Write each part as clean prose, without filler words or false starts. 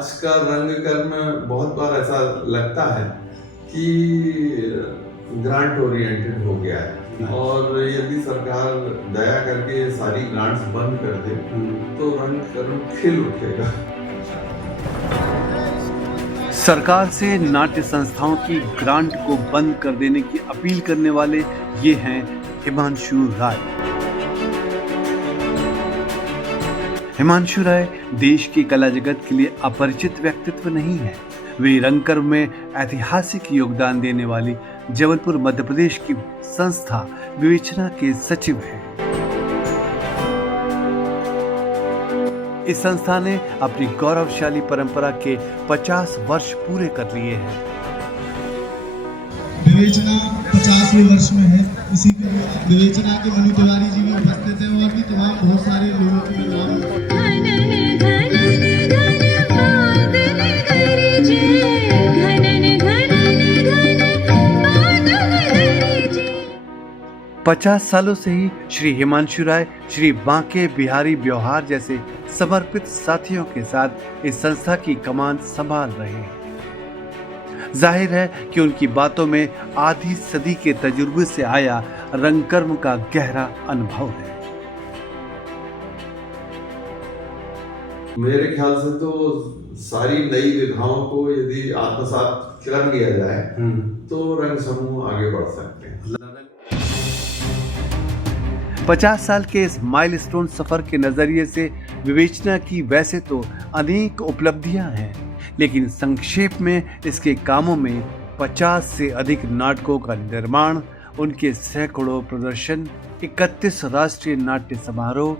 आज का रंग कर्म बहुत बार ऐसा लगता है कि ग्रांट ओरिएंटेड हो गया है और यदि सरकार दया करके सारी ग्रांट्स बंद कर दे तो रंग कर्म खिल उठेगा। सरकार से नाट्य संस्थाओं की ग्रांट को बंद कर देने की अपील करने वाले ये हैं हिमांशु राय। हिमांशु राय देश की कला जगत के लिए अपरिचित व्यक्तित्व नहीं है। वे रंगकर्म में ऐतिहासिक योगदान देने वाली जबलपुर मध्य प्रदेश की संस्था विवेचना के सचिव हैं। इस संस्था ने अपनी गौरवशाली परंपरा के 50 वर्ष पूरे कर लिए हैं। विवेचना 50वें वर्ष में है। इसी के लिए विवेचना के मनु तिवारी जी भी उपस्थित हैं और भी तमाम बहुत सारे लोगों के नाम। पचास सालों से ही श्री हिमांशु राय श्री बांके बिहारी व्यवहार जैसे समर्पित साथियों के साथ इस संस्था की कमान संभाल रहे हैं। जाहिर है कि उनकी बातों में आधी सदी के तजुर्बे से आया रंगकर्म का गहरा अनुभव है। मेरे ख्याल से तो सारी नई विधाओं को यदि आत्मसात कर लिया जाए तो रंग समूह आगे बढ़ सकते हैं। 50 साल के इस माइलस्टोन सफर के नजरिए से विवेचना की वैसे तो अनेक उपलब्धियां हैं, लेकिन संक्षेप में इसके कामों में 50 से अधिक नाटकों का निर्माण, उनके सैकड़ों प्रदर्शन, 31 राष्ट्रीय नाट्य समारोह,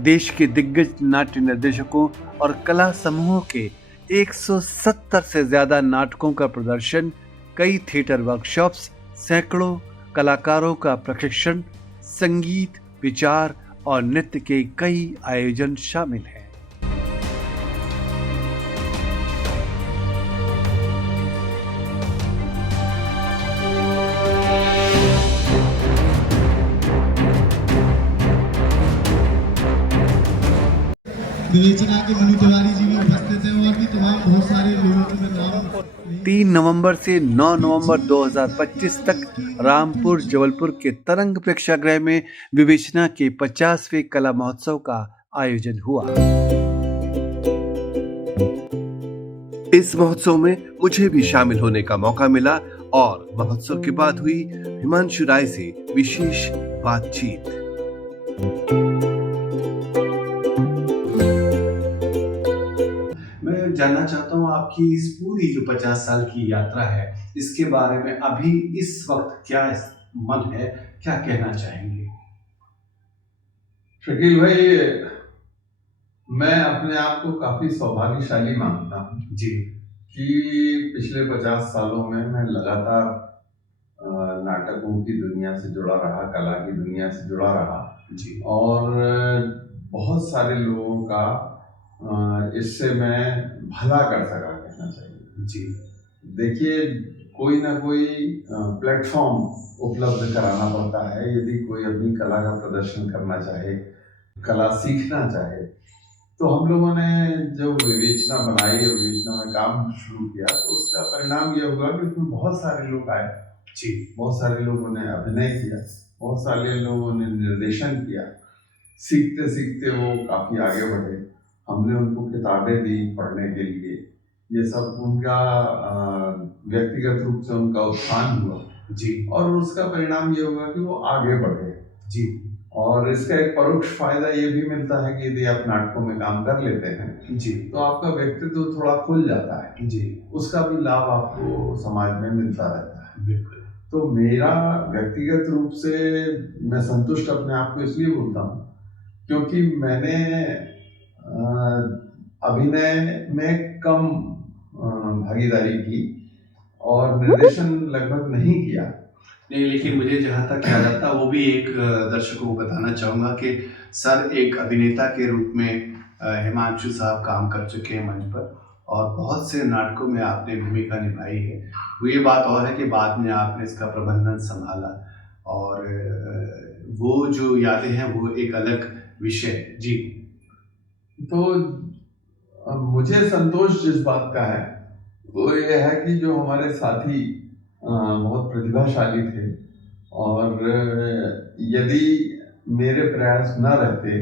देश के दिग्गज नाट्य निर्देशकों और कला समूहों के 170 से ज्यादा नाटकों का प्रदर्शन, कई थिएटर वर्कशॉप्स, सैकड़ों कलाकारों का प्रशिक्षण, संगीत, विचार और नृत्य के कई आयोजन शामिल हैं। विवेचना के मनु तिवारी जी भी उपस्थित हैं और भी तमाम बहुत सारे लोगों के नाम। 3 नवंबर से 9 नवंबर 2025 तक रामपुर जबलपुर के तरंग प्रेक्षागृह में विवेचना के 50वें कला महोत्सव का आयोजन हुआ। इस महोत्सव में मुझे भी शामिल होने का मौका मिला और महोत्सव के बाद हुई हिमांशु राय से विशेष बातचीत। जानना चाहता हूँ आपकी इस पूरी जो 50 साल की यात्रा है, इसके बारे में अभी इस वक्त क्या मन है, क्या कहना चाहेंगे? शकील भाई, मैं अपने आप को काफी सौभाग्यशाली मानता हूँ जी कि पिछले 50 सालों में मैं लगातार नाटकों की दुनिया से जुड़ा रहा, कला की दुनिया से जुड़ा रहा जी और बहुत सारे लोगों का इससे मैं भला कर सका, कहना चाहिए। जी देखिए, कोई ना कोई प्लेटफॉर्म उपलब्ध कराना पड़ता है यदि कोई अपनी कला का प्रदर्शन करना चाहे, कला सीखना चाहे। तो हम लोगों ने जब विवेचना बनाई और विवेचना में काम शुरू किया तो उसका परिणाम ये हुआ कि उसमें बहुत सारे लोग आए जी बहुत सारे लोगों ने अभिनय किया, बहुत सारे लोगों ने निर्देशन किया। सीखते सीखते वो काफ़ी आगे बढ़े। हमने उनको किताबें दी पढ़ने के लिए। ये सब उनका व्यक्तिगत रूप से उनका उत्थान हुआ जी और उसका परिणाम ये हुआ कि वो आगे बढ़े जी और इसका एक परोक्ष फायदा ये भी मिलता है कि यदि आप नाटकों में काम कर लेते हैं जी तो आपका व्यक्तित्व थोड़ा खुल जाता है जी उसका भी लाभ आपको समाज में मिलता रहता है। बिल्कुल। तो मेरा व्यक्तिगत रूप से मैं संतुष्ट अपने आप को इसलिए बोलता हूँ क्योंकि मैंने अभिनय में कम भागीदारी की और निर्देशन लगभग नहीं किया। नहीं, लेकिन मुझे जहाँ तक ख्याल आता वो भी एक दर्शकों को बताना चाहूँगा कि सर एक अभिनेता के रूप में हिमांशु साहब काम कर चुके हैं मंच पर और बहुत से नाटकों में आपने भूमिका निभाई है। वो ये बात और है कि बाद में आपने इसका प्रबंधन संभाला और वो जो यादें हैं वो एक अलग विषय। जी तो मुझे संतोष जिस बात का है वो ये है कि जो हमारे साथी बहुत प्रतिभाशाली थे और यदि मेरे प्रयास न रहते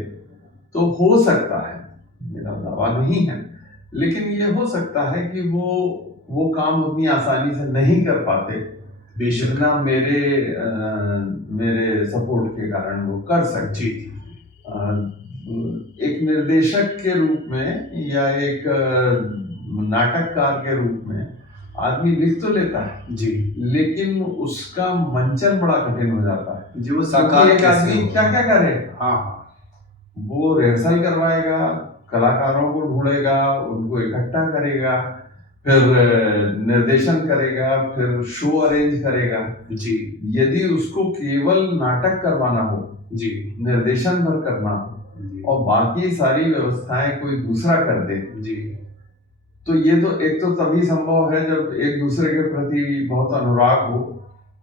तो हो सकता है, मेरा दावा नहीं है, लेकिन ये हो सकता है कि वो काम उतनी आसानी से नहीं कर पाते जितना मेरे सपोर्ट के कारण वो कर सकते। एक निर्देशक के रूप में या एक नाटककार के रूप में आदमी लिख तो लेता है जी, लेकिन उसका मंचन बड़ा कठिन हो जाता है। जो साकार एक आदमी क्या क्या करे, हाँ, वो रिहर्सल करवाएगा, कलाकारों को ढूंढेगा, उनको इकट्ठा करेगा, फिर निर्देशन करेगा, फिर शो अरेंज करेगा जी, यदि उसको केवल नाटक करवाना हो जी, निर्देशन भर करना हो और बाकी सारी व्यवस्थाएं कोई दूसरा कर दे जी, तो ये तो एक तो तभी संभव है जब एक दूसरे के प्रति बहुत अनुराग हो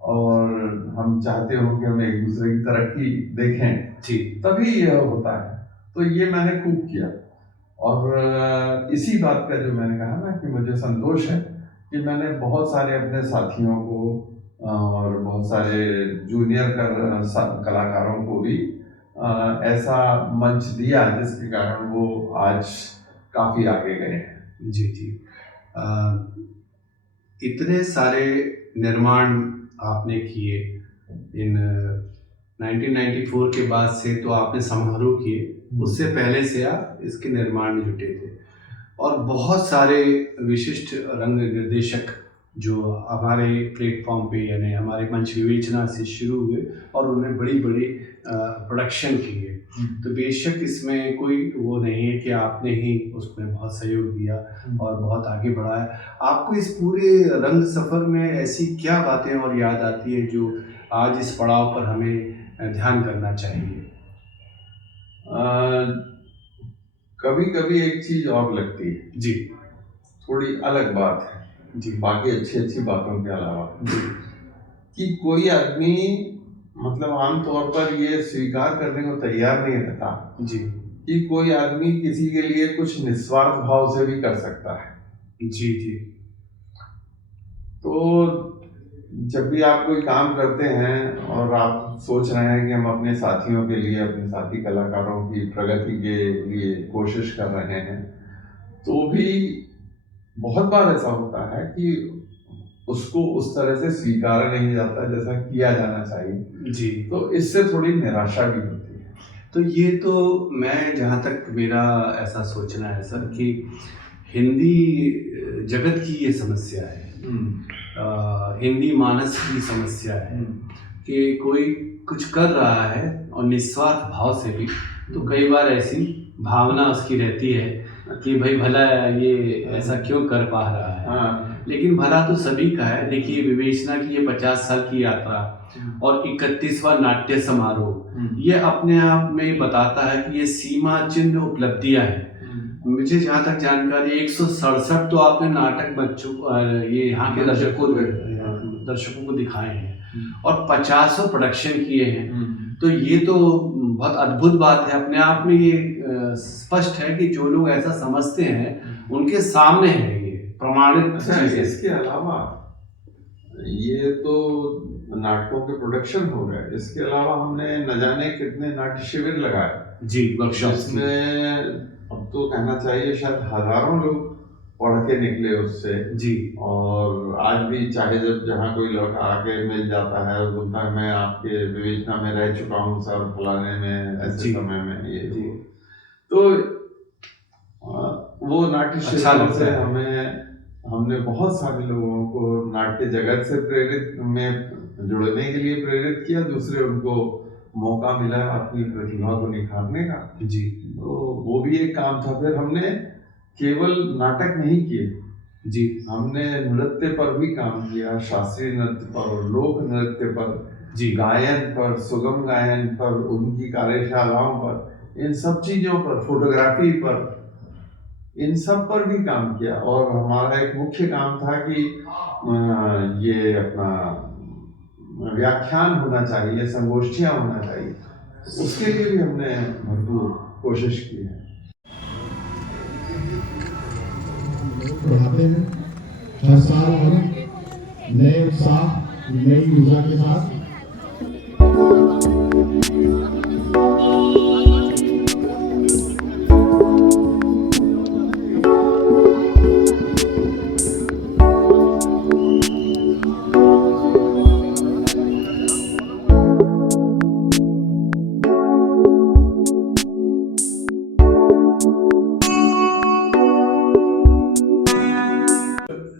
और हम चाहते हो कि हम एक दूसरे की तरक्की देखें जी, तभी यह होता है। तो ये मैंने खूब किया और इसी बात का जो मैंने कहा ना कि मुझे संतोष है कि मैंने बहुत सारे अपने साथियों को और बहुत सारे जूनियर कलाकारों को भी ऐसा मंच दिया जिसके कारण वो आज काफ़ी आगे गए हैं। जी, जी। इतने सारे निर्माण आपने किए इन 1994 के बाद से, तो आपने समारोह किए, उससे पहले से आप इसके निर्माण में जुटे थे और बहुत सारे विशिष्ट रंग निर्देशक जो हमारे प्लेटफॉर्म पे यानी हमारे मंच विवेचना से शुरू हुए और उन्होंने बड़ी बड़ी प्रोडक्शन किए। तो बेशक इसमें कोई वो नहीं है कि आपने ही उसमें बहुत सहयोग दिया और बहुत आगे बढ़ाया। आपको इस पूरे रंग सफ़र में ऐसी क्या बातें और याद आती है जो आज इस पड़ाव पर हमें ध्यान करना चाहिए? कभी कभी एक चीज़ और लगती है जी, थोड़ी अलग बात है जी, बाकी अच्छी अच्छी बातों के अलावा कि कोई आदमी मतलब आमतौर पर ये स्वीकार करने को तैयार नहीं रहता जी, कि कोई आदमी किसी के लिए कुछ निस्वार्थ भाव से भी कर सकता है। जी, जी, तो जब भी आप कोई काम करते हैं और आप सोच रहे हैं कि हम अपने साथियों के लिए अपने साथी कलाकारों की प्रगति के लिए कोशिश कर रहे हैं तो भी बहुत बार ऐसा होता है कि उसको उस तरह से स्वीकारा नहीं जाता जैसा किया जाना चाहिए जी। तो इससे थोड़ी निराशा भी होती है। तो ये तो मैं जहाँ तक मेरा ऐसा सोचना है सर कि हिंदी जगत की ये समस्या है, हिंदी मानस की समस्या है कि कोई कुछ कर रहा है और निस्वार्थ भाव से भी, तो कई बार ऐसी भावना उसकी रहती है कि भाई भला ये ऐसा क्यों कर पा रहा है। हाँ। लेकिन भला तो सभी का है। देखिए विवेचना की ये 50 साल की यात्रा और 31वां नाट्य समारोह ये अपने आप में बताता है कि ये सीमा चिन्ह उपलब्धियां हैं। मुझे जहाँ तक जानकारी 167 तो आपने नाटक बच्चों ये यहाँ के दर्शकों को दिखाए हैं और 50 प्रोडक्शन किए हैं। तो ये तो बहुत अद्भुत बात है अपने आप में। ये स्पष्ट है कि जो लोग ऐसा समझते हैं उनके सामने है ये प्रमाणित। अच्छा, इसके अलावा ये तो नाटकों के प्रोडक्शन हो गए, इसके अलावा हमने न जाने कितने नाट्य शिविर लगाए जी, वर्कशॉप जिसमें अब तो कहना चाहिए शायद हजारों लोग पढ़ के निकले उससे जी। और आज भी चाहे जब जहाँ कोई लड़का आके मिल जाता है और बोलता है मैं आपके विवेचना में रह चुका हूँ सर फलाने में ऐसे समय में ये जी, तो वो नाट्य शिविरों से हमने बहुत सारे लोगों को नाट्य जगत से प्रेरित में जुड़ने के लिए प्रेरित किया, दूसरे उनको मौका मिला अपनी प्रतिभा को निखारने का जी। तो वो भी एक काम था। फिर हमने केवल नाटक नहीं किए जी, हमने नृत्य पर भी काम किया, शास्त्रीय नृत्य पर, लोक नृत्य पर जी, गायन पर, सुगम गायन पर, उनकी कार्यशालाओं पर, इन सब चीज़ों पर, फोटोग्राफी पर, इन सब पर भी काम किया। और हमारा एक मुख्य काम था कि ये अपना व्याख्यान होना चाहिए, संगोष्ठियाँ होना चाहिए, उसके लिए भी हमने भरपूर कोशिश की है। बढ़ाते हैं। हर साल हम नए उत्साह, नई ऊर्जा के साथ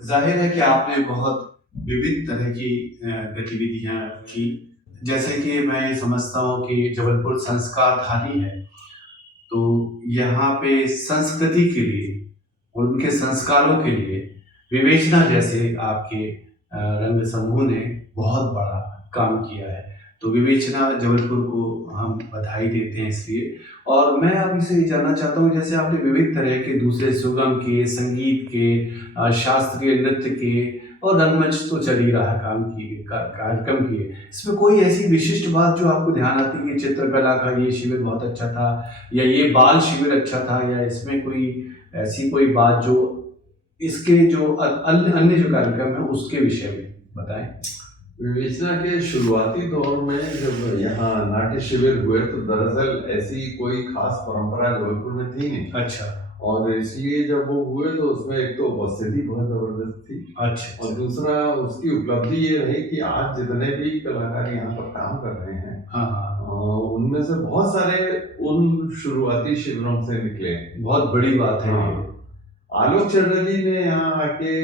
जाहिर है कि आपने बहुत विविध तरह की गतिविधियां की। जैसे कि मैं समझता हूँ कि जबलपुर संस्कार धानी है, तो यहाँ पे संस्कृति के लिए और उनके संस्कारों के लिए विवेचना जैसे आपके रंग समूह ने बहुत बड़ा काम किया है। तो विवेचना जबलपुर को हम बधाई देते हैं इसलिए। और मैं अब इसे जानना चाहता हूँ, जैसे आपने विविध तरह के दूसरे सुगम के, संगीत के, शास्त्रीय नृत्य के और रंगमंच तो चल ही रहा काम किए, कार्यक्रम किए, इसमें कोई ऐसी विशिष्ट बात जो आपको ध्यान आती है कि चित्रकला का ये शिविर बहुत अच्छा था, या ये बाल शिविर अच्छा था, या इसमें कोई ऐसी कोई बात जो इसके जो अन्य जो कार्यक्रम है उसके विषय में बताएं। विवेचना के शुरुआती दौर में जब यहाँ नाट्य शिविर हुए तो दरअसल ऐसी कोई खास परंपरा जबलपुर में थी नहीं। अच्छा। और इसलिए जब वो हुए तो उसमें एक तो उपस्थिति बहुत जबरदस्त थी। अच्छा। और दूसरा उसकी उपलब्धि ये रही कि आज जितने भी कलाकार यहाँ पर काम कर रहे हैं, उनमें से बहुत सारे उन शुरुआती शिविरों से निकले। बहुत बड़ी बात है। आलोक चंद्र ने यहाँ आके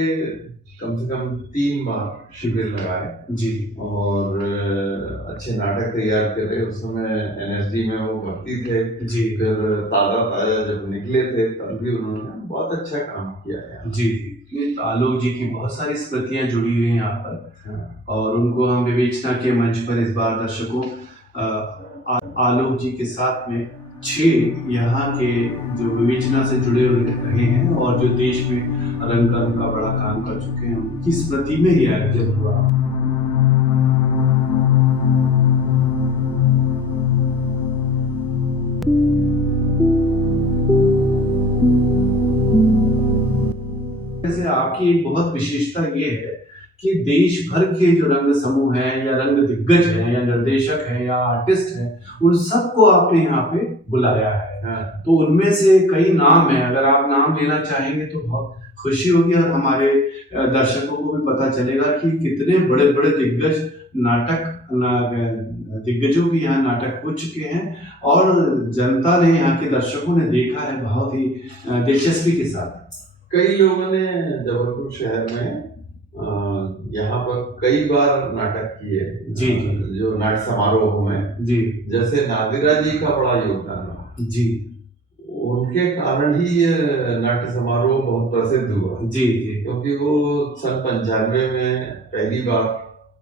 कम से कम 3 बार शिविर लगाए जी, और अच्छे नाटक तैयार करे। उस समय एनएसडी में वो भर्ती थे जी। फिर ताजा जब निकले थे तब भी उन्होंने बहुत अच्छा काम किया है। जी, ये आलोक जी की बहुत सारी स्मृतियां जुड़ी हुई हैं यहाँ पर, और उनको हम विवेचना के मंच पर इस बार दर्शकों आलोक जी के साथ में 6 यहाँ के जो विवेचना से जुड़े हुए रहे हैं और जो देश में रंगकर्म का बड़ा काम कर चुके हैं, उनकी स्मृति में ही आयोजन हुआ। जैसे आपकी एक बहुत विशेषता ये है कि देश भर के जो रंग समूह हैं या रंग दिग्गज हैं या निर्देशक हैं या आर्टिस्ट हैं, उन सबको आपने यहाँ पे बुलाया है। तो उनमें से कई नाम हैं, अगर आप नाम लेना चाहेंगे तो बहुत खुशी होगी और हमारे दर्शकों को भी पता चलेगा कि कितने बड़े बड़े दिग्गजों के यहाँ नाटक हो चुके हैं और जनता ने, यहाँ के दर्शकों ने देखा है बहुत ही दिलचस्पी के साथ। कई लोगों ने जबलपुर शहर में यहाँ पर कई बार नाटक किए। जी, जो नाट्य समारोह में जी, जैसे नादिरा जी का बड़ा योगदान रहा। जी, उनके कारण ही ये नाट्य समारोह बहुत प्रसिद्ध हुआ। जी, जी, क्योंकि वो सन 95 में पहली बार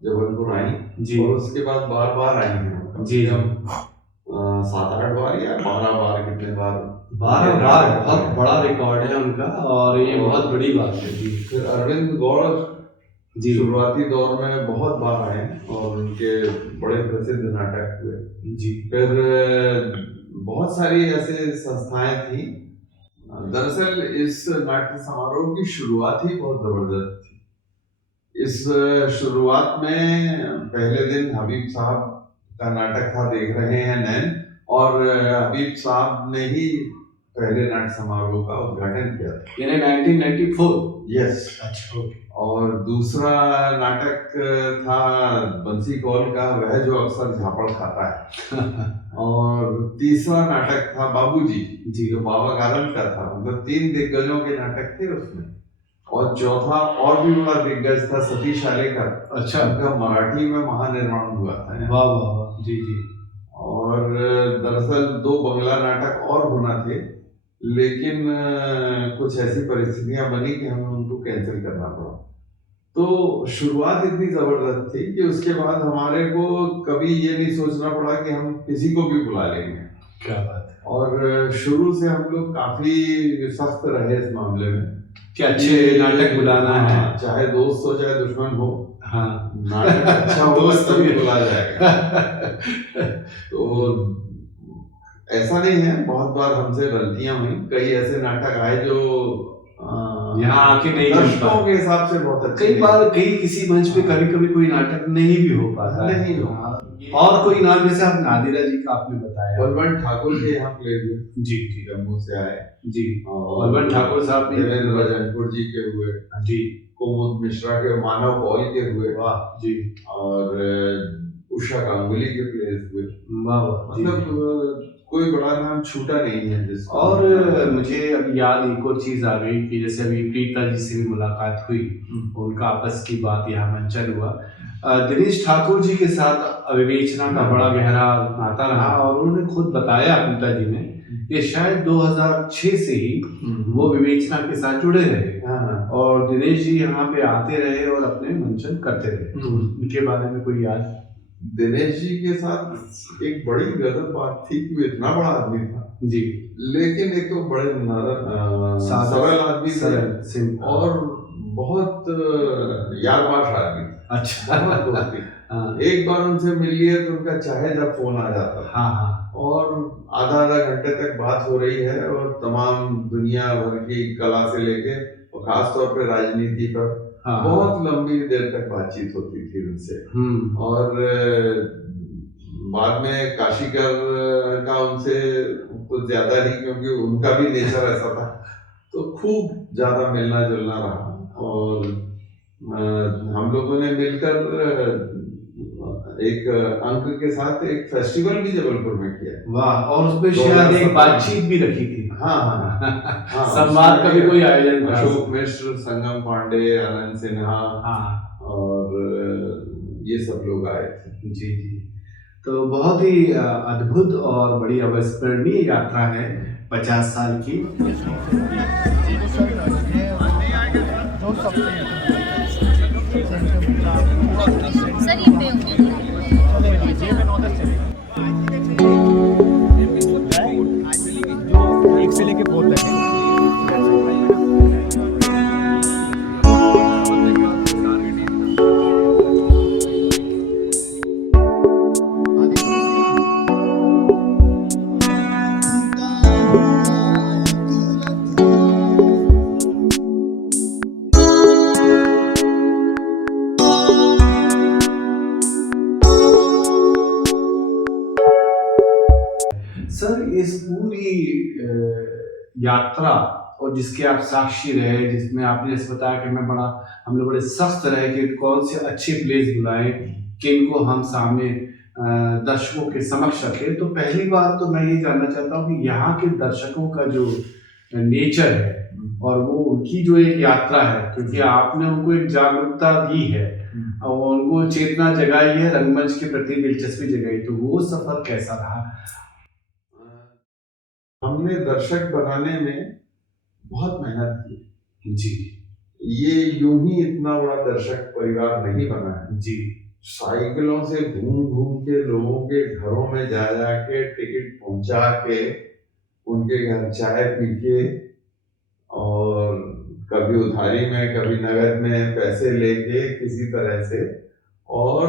जबलपुर आई जी, और उसके बाद बार बार आई हैं। जी, हम 7-8 बार या 12 बार, कितने बार 12 बार, बहुत बड़ा रिकॉर्ड है उनका और ये बहुत बड़ी बात है। जी, फिर अरविंद गौड़ जी, शुरुआती दौर में बहुत बार आए और उनके बड़े प्रसिद्ध नाटक हुए। जी, फिर बहुत सारी ऐसे संस्थाएं थी। दरअसल इस नाट्य समारोह की शुरुआत ही बहुत जबरदस्त थी। इस शुरुआत में पहले दिन हबीब साहब का नाटक था देख रहे हैं नैन, और हबीब साहब ने ही पहले नाट्य समारोह का उद्घाटन किया था, यानी 1994। यस। अच्छा, ओके। और दूसरा नाटक था बंसी कौल का वह जो अक्सर झापड़ खाता है और तीसरा नाटक था बाबूजी जी, जो बाबा गारंट का था। मतलब 3 दिग्गजों के नाटक थे उसमें। और चौथा और भी बड़ा दिग्गज था सतीश आलेकर। अच्छा, उनका मराठी में महानिर्माण हुआ था। वाह वाह वाह, जी, जी। और दरअसल 2 बंगला नाटक और होना थे, लेकिन कुछ ऐसी परिस्थितियां बनी कि हमें उनको कैंसिल करना पड़ा। तो शुरुआत इतनी जबरदस्त थी कि उसके बाद हमारे को कभी ये नहीं सोचना पड़ा कि हम किसी को भी बुला लेंगे। क्या बात है। और शुरू से हम लोग काफी सख्त रहे इस मामले में कि अच्छे नाटक बुलाना है, चाहे दोस्त हो चाहे दुश्मन हो। हाँ, नाटक अच्छा हो दोस्त तभी बुला जाएगा। तो ऐसा नहीं है, बहुत बार हमसे गलतियां हुई। कई ऐसे नाटक आए जो यहाँ आके नहीं चल दर्शकों पाता। के हिसाब से बहुत अच्छे कई बार कई किसी मंच पे कभी कभी कोई नाटक नहीं भी हो पाता है। नहीं हो। और कोई नाम जैसे आप नादिरा जी का आपने बताया। बलवंत ठाकुर के यहाँ प्ले हुए, जी जी जम्मू से आए। जी। और बलवंत ठाकुर साहब ने देवेंद्र भजनपुर जी के हुए, जी। कुमुद मिश्रा के, मानव पॉल के हुए, वाह जी। और उषा गांगुली के प्लेस हुए। वाह वाह जी। मतलब कोई बड़ा नाम छूटा नहीं है जिसको। और मुझे अभी याद एक और चीज आ गई कि जैसे अभी प्रीता जी से भी मुलाकात हुई, उनका आपस की बात यहाँ मंचन हुआ। दिनेश ठाकुर जी के साथ विवेचना का बड़ा गहरा नाता रहा और उन्होंने खुद बताया प्रीता जी ने कि शायद 2006 से ही वो विवेचना के साथ जुड़े रहे और दिनेश जी यहाँ पे आते रहे और अपने मंचन करते रहे। तो उनके बारे में कोई याद? दिनेश जी के साथ एक बड़ी गजब बात थी कि वो इतना बड़ा आदमी था जी, लेकिन एक तो बड़े सरल आदमी थे और बहुत यादबाश आदमी। अच्छा। बहुत दोस्ती। हाँ एक बार उनसे मिल लिए तो उनका चाहे जब फोन आ जाता था। हाँ और आधा घंटे तक बात हो रही है और तमाम दुनिया भर की कला से लेके और खासतौर पे राजनीति पर बहुत लंबी देर तक बातचीत होती थी उनसे। और बाद में काशीकर का उनसे कुछ ज्यादा ही, क्योंकि उनका भी नेचर ऐसा था, तो खूब ज्यादा मिलना जुलना रहा। और हम लोगों ने मिलकर एक अंक के साथ एक फेस्टिवल भी जबलपुर में किया। वाह। और उसमें शायद एक बातचीत भी रखी थी। हाँ संवाद का भी कोई आयोजन था। अशोक मिश्र, संगम पांडे, आनंद सिन्हा और ये सब लोग आए थे। जी जी। तो बहुत ही अद्भुत और बड़ी अविस्मरणीय यात्रा है 50 साल की। सर ये पे होंगे। एक से लेके 4 तक है। सर इस पूरी यात्रा और जिसके आप साक्षी रहे, जिसमें आपने जैसे बताया कि हम लोग बड़े सख्त रहे कि कौन से अच्छे प्लेस बुलाएं, किनको हम सामने दर्शकों के समक्ष रखें। तो पहली बात तो मैं ये जानना चाहता हूँ कि यहाँ के दर्शकों का जो नेचर है और वो उनकी जो एक यात्रा है, क्योंकि आपने उनको एक जागरूकता दी है और उनको चेतना जगाई है, रंगमंच के प्रति दिलचस्पी जगाई, तो वो सफर कैसा रहा? हमने दर्शक बनाने में बहुत मेहनत की जी। ये यूं ही इतना बड़ा दर्शक परिवार नहीं बना है जी। साइकिलों से घूम घूम के लोगों के घरों में जा के टिकट पहुंचा के उनके घर चाय पी के और कभी उधारी में कभी नगद में पैसे लेके किसी तरह से, और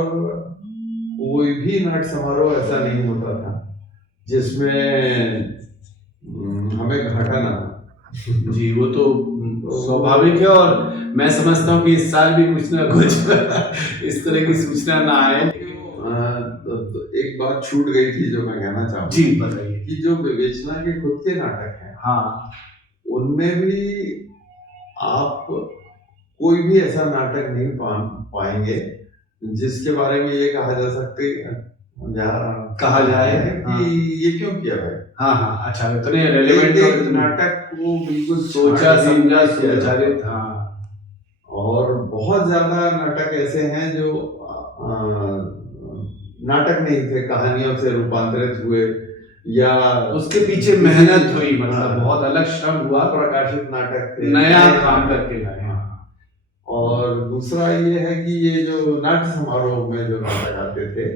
कोई भी नाट्य समारोह ऐसा नहीं होता था जिसमें हमें घाटा ना हो। जी, वो तो स्वाभाविक है और मैं समझता हूँ कि इस साल भी कुछ ना कुछ इस तरह की सूचना ना आए। तो एक बात छूट गई थी जो मैं कहना चाहूँगा। जी बताइए। कि जो विवेचना के खुद के नाटक हैं, हाँ, उनमें भी आप कोई भी ऐसा नाटक नहीं पाएंगे जिसके बारे में ये कहा जाए कि ये क्यों किया भाई। हाँ अच्छा, इतने रेलेवेंट नाटक को बिल्कुल सोचा समझा संचालित। हाँ, और बहुत ज्यादा नाटक ऐसे हैं जो नाटक नहीं थे, कहानियों से रूपांतरित हुए या उसके पीछे मेहनत हुई, मतलब बहुत अलग श्रम हुआ, प्रकाशित नाटक थे, नया काम करके लाए। और दूसरा ये है कि ये जो नाट्य समारोह में जो नाटक आते थे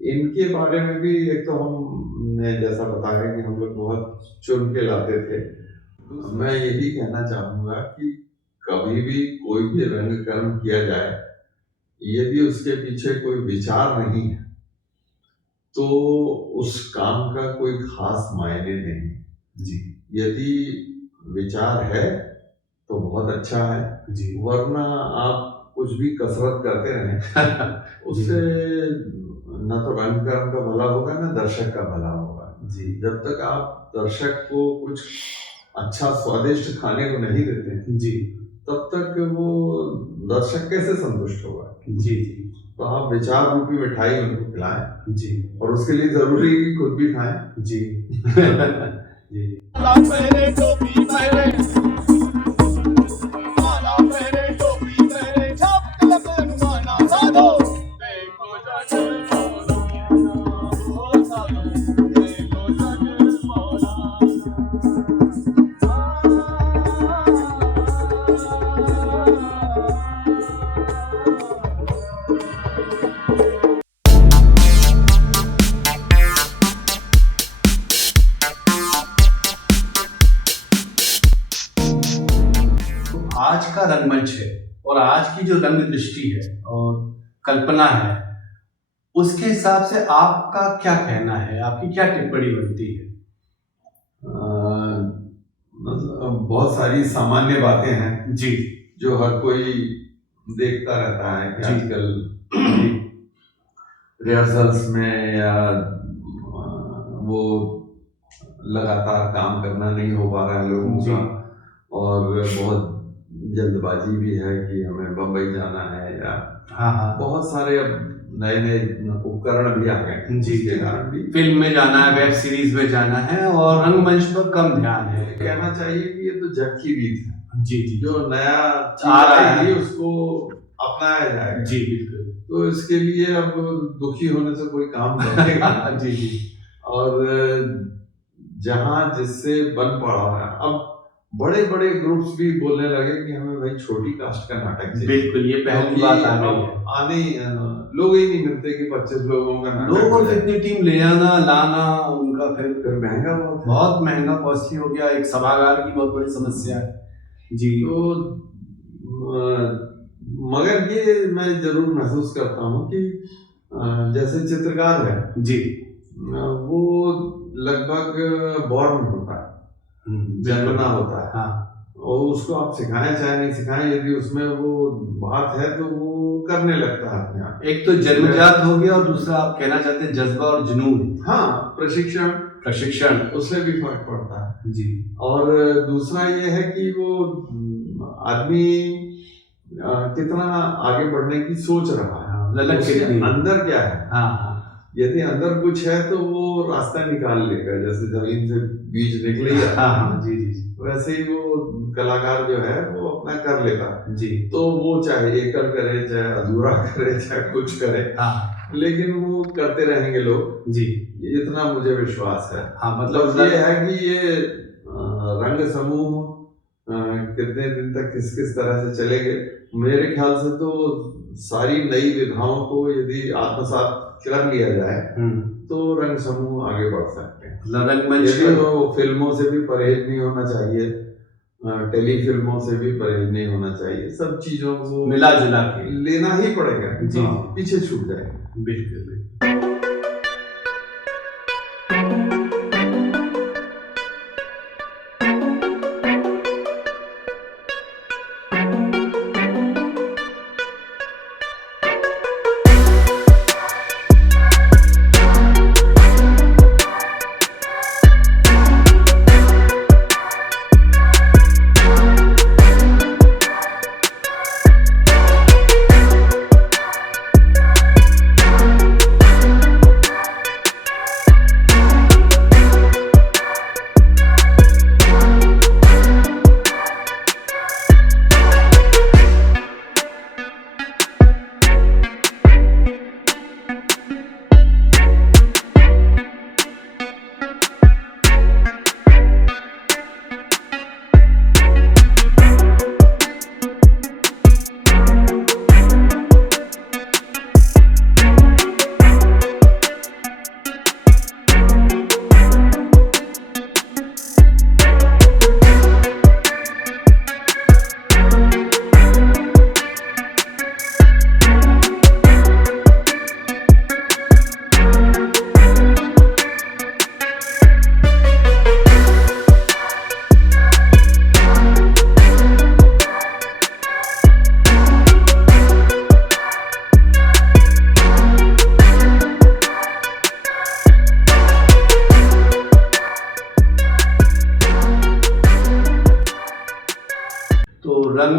इनके बारे में भी एक तो हमने जैसा बताया कि हम लोग बहुत चुन के लाते थे। मैं यही कहना चाहूंगा कि कभी भी कोई भी रंग कर्म किया जाए, यदि उसके पीछे कोई विचार नहीं है तो उस काम का कोई खास मायने नहीं। जी, यदि विचार है तो बहुत अच्छा है। जी वरना आप कुछ भी कसरत करते रहें उससे न तो रंगकर्म का भला होगा न दर्शक का भला होगा। जी जब तक आप दर्शक को कुछ अच्छा स्वादिष्ट खाने को नहीं देते जी तब तक वो दर्शक कैसे संतुष्ट होगा। जी जी तो आप विचार रूपी मिठाई उनको खिलाएं जी और उसके लिए जरूरी है कि खुद भी खाएं। जी जी आज का रंगमंच है और आज की जो रंग दृष्टि है और कल्पना है उसके हिसाब से आपका क्या कहना है, आपकी क्या टिप्पणी बनती है? बहुत सारी सामान्य बातें हैं जी जो हर कोई देखता रहता है कि जी। आजकल रिहर्सल्स में या वो लगातार काम करना नहीं हो पा रहा है लोगों जी। का और बहुत जल्दबाजी भी है कि हमें बम्बई जाना है या हाँ बहुत सारे अब नए नए उपकरण भी आ गए हैं जी, जिसके जी। कारण भी फिल्म में जाना है, वेब सीरीज में जाना है और रंगमंच पर कम ध्यान है। कहना चाहिए कि ये तो जग की रीत है। जी जी जो नया चीज आ रहा है। आएगी उसको अपनाया जाएगा। जी बिल्कुल तो इसके लिए अब दुखी होने से कोई काम करेगा। जी जी और जहां जिससे बन पड़ा है अब बड़े बड़े ग्रुप्स भी बोलने लगे कि हमें भाई छोटी कास्ट का नाटक चाहिए। बिल्कुल, ये पहली क्योंकि बात आ गई अब है। आने लोग ही नहीं मिलते कि 25 लोगों का नाटक लोगों हो को जाए। इतनी टीम ले आना लाना उनका फिर महंगा बहुत है। बहुत महंगा कॉस्टली हो गया, एक सभागार की बहुत बड़ी समस्या है। जी तो मगर ये मैं जरूर महसूस करता हूँ कि जैसे चित्रकार है जी वो लगभग बॉर्न होता है, जन्मना होता है। हाँ और उसको आप सिखाएं चाहे नहीं सिखाएं, यदि उसमें वो बात है तो वो करने लगता है अपने आप। एक तो जन्मजात हो गया और दूसरा आप कहना चाहते हैं जज्बा और जुनून। हाँ, प्रशिक्षण उससे भी फर्क पड़ता है। जी और दूसरा ये है कि वो आदमी कितना आगे बढ़ने की सोच रहा है, ललक उसके कितनी है। अंदर क्या है। हाँ हाँ यदि अंदर कुछ है तो वो रास्ता निकाल लेगा, जैसे जमीन से बीज निकल जाता हाँ है हाँ जी जी वैसे ही वो कलाकार जो है वो अपना कर लेता है। जी तो वो चाहे एकल करे चाहे अधूरा करे चाहे कुछ करे, हाँ लेकिन वो करते रहेंगे लोग, जी इतना मुझे विश्वास है। हाँ मतलब ये है कि ये रंग समूह कितने दिन तक किस किस तरह से चलेंगे। मेरे ख्याल से तो सारी नई विधाओं को यदि आत्मसात कर लिया जाए तो रंग समूह आगे बढ़ सकते हैं। रंगमंच यदि तो फिल्मों से भी परहेज नहीं होना चाहिए, टेली फिल्मों से भी परहेज नहीं होना चाहिए, सब चीजों को मिला जुला के लेना ही पड़ेगा। जी, हाँ, जी। पीछे छूट जाएगा। बिल्कुल बिल्कुल।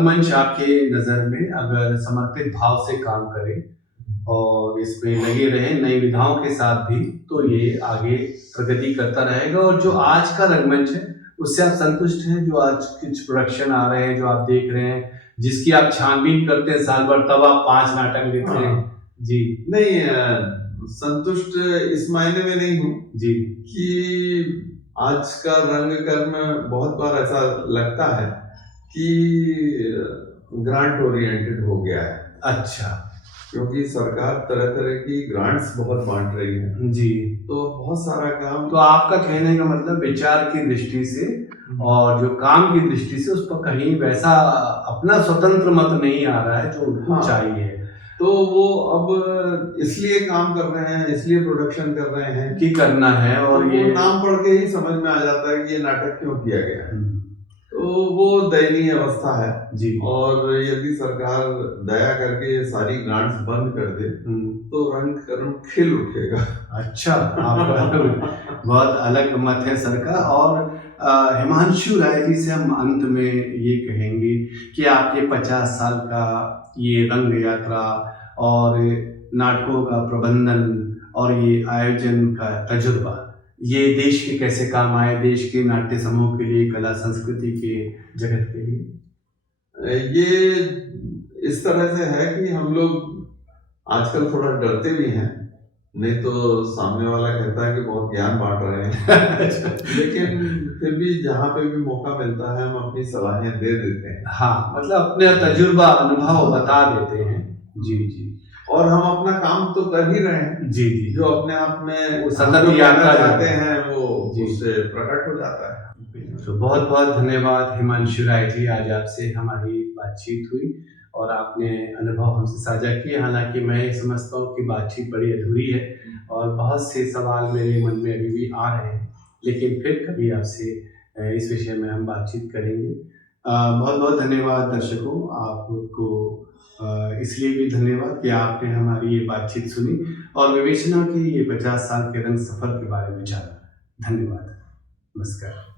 रंगमंच आपके नज़र में अगर समर्पित भाव से काम करे और इसमें लगे रहे नई विधाओं के साथ भी, तो ये आगे प्रगति करता रहेगा। और जो आज का रंगमंच है उससे आप संतुष्ट हैं? जो आज कुछ प्रोडक्शन आ रहे हैं, जो आप देख रहे हैं, जिसकी आप छानबीन करते हैं साल भर, तब आप 5 नाटक लेते हैं जी। नहीं, संतुष्ट इस मायने में नहीं हूँ जी कि आज का रंगकर्म बहुत बार ऐसा लगता है कि ग्रांट ओरिएंटेड हो गया है। अच्छा क्योंकि सरकार तरह तरह की ग्रांट्स बहुत बांट रही है, जी। तो बहुत सारा काम। तो आपका कहने का मतलब विचार की दृष्टि से और जो काम की दृष्टि से उस पर कहीं वैसा अपना स्वतंत्र मत नहीं आ रहा है जो उनको हाँ। चाहिए, तो वो अब इसलिए काम कर रहे हैं, इसलिए प्रोडक्शन कर रहे हैं कि करना है। और तो ये वो नाम पढ़ के ही समझ में आ जाता है कि ये नाटक क्यों किया गया है। तो वो दयनीय अवस्था है जी। और यदि सरकार दया करके ये सारी ग्रांट्स बंद कर दे तो रंगकर्म खिल उठेगा। अच्छा, आपका बहुत अलग मत है सर का। और हिमांशु राय जी से हम अंत में ये कहेंगे कि आपके 50 साल का ये रंग यात्रा और नाटकों का प्रबंधन और ये आयोजन का तजुर्बा, ये देश के कैसे काम आए, देश के नाट्य समूह के लिए, कला संस्कृति के जगत के लिए? ये इस तरह से है कि हम लोग आजकल थोड़ा डरते भी हैं, नहीं तो सामने वाला कहता है कि बहुत ज्ञान बांट रहे हैं लेकिन फिर भी जहाँ पे भी मौका मिलता है हम अपनी सलाहें दे देते हैं। हाँ, मतलब अपने तजुर्बा अनुभव बता देते हैं। जी जी। और हम अपना काम तो कर ही रहे हैं जी जी। जो अपने आप में वो सतत यात्रा जाते हैं वो जी। उससे प्रकट हो जाता है। तो बहुत बहुत धन्यवाद हिमांशु राय जी, आज आपसे हमारी बातचीत हुई और आपने अनुभव हमसे साझा किए। हालांकि मैं ये समझता हूँ कि बातचीत बड़ी अधूरी है और बहुत से सवाल मेरे मन में अभी भी आ रहे हैं, लेकिन फिर कभी आपसे इस विषय में हम बातचीत करेंगे। बहुत बहुत धन्यवाद दर्शकों, आपको इसलिए भी धन्यवाद कि आपने हमारी ये बातचीत सुनी और विवेचना की ये 50 साल के रंग सफ़र के बारे में जाना। धन्यवाद, नमस्कार।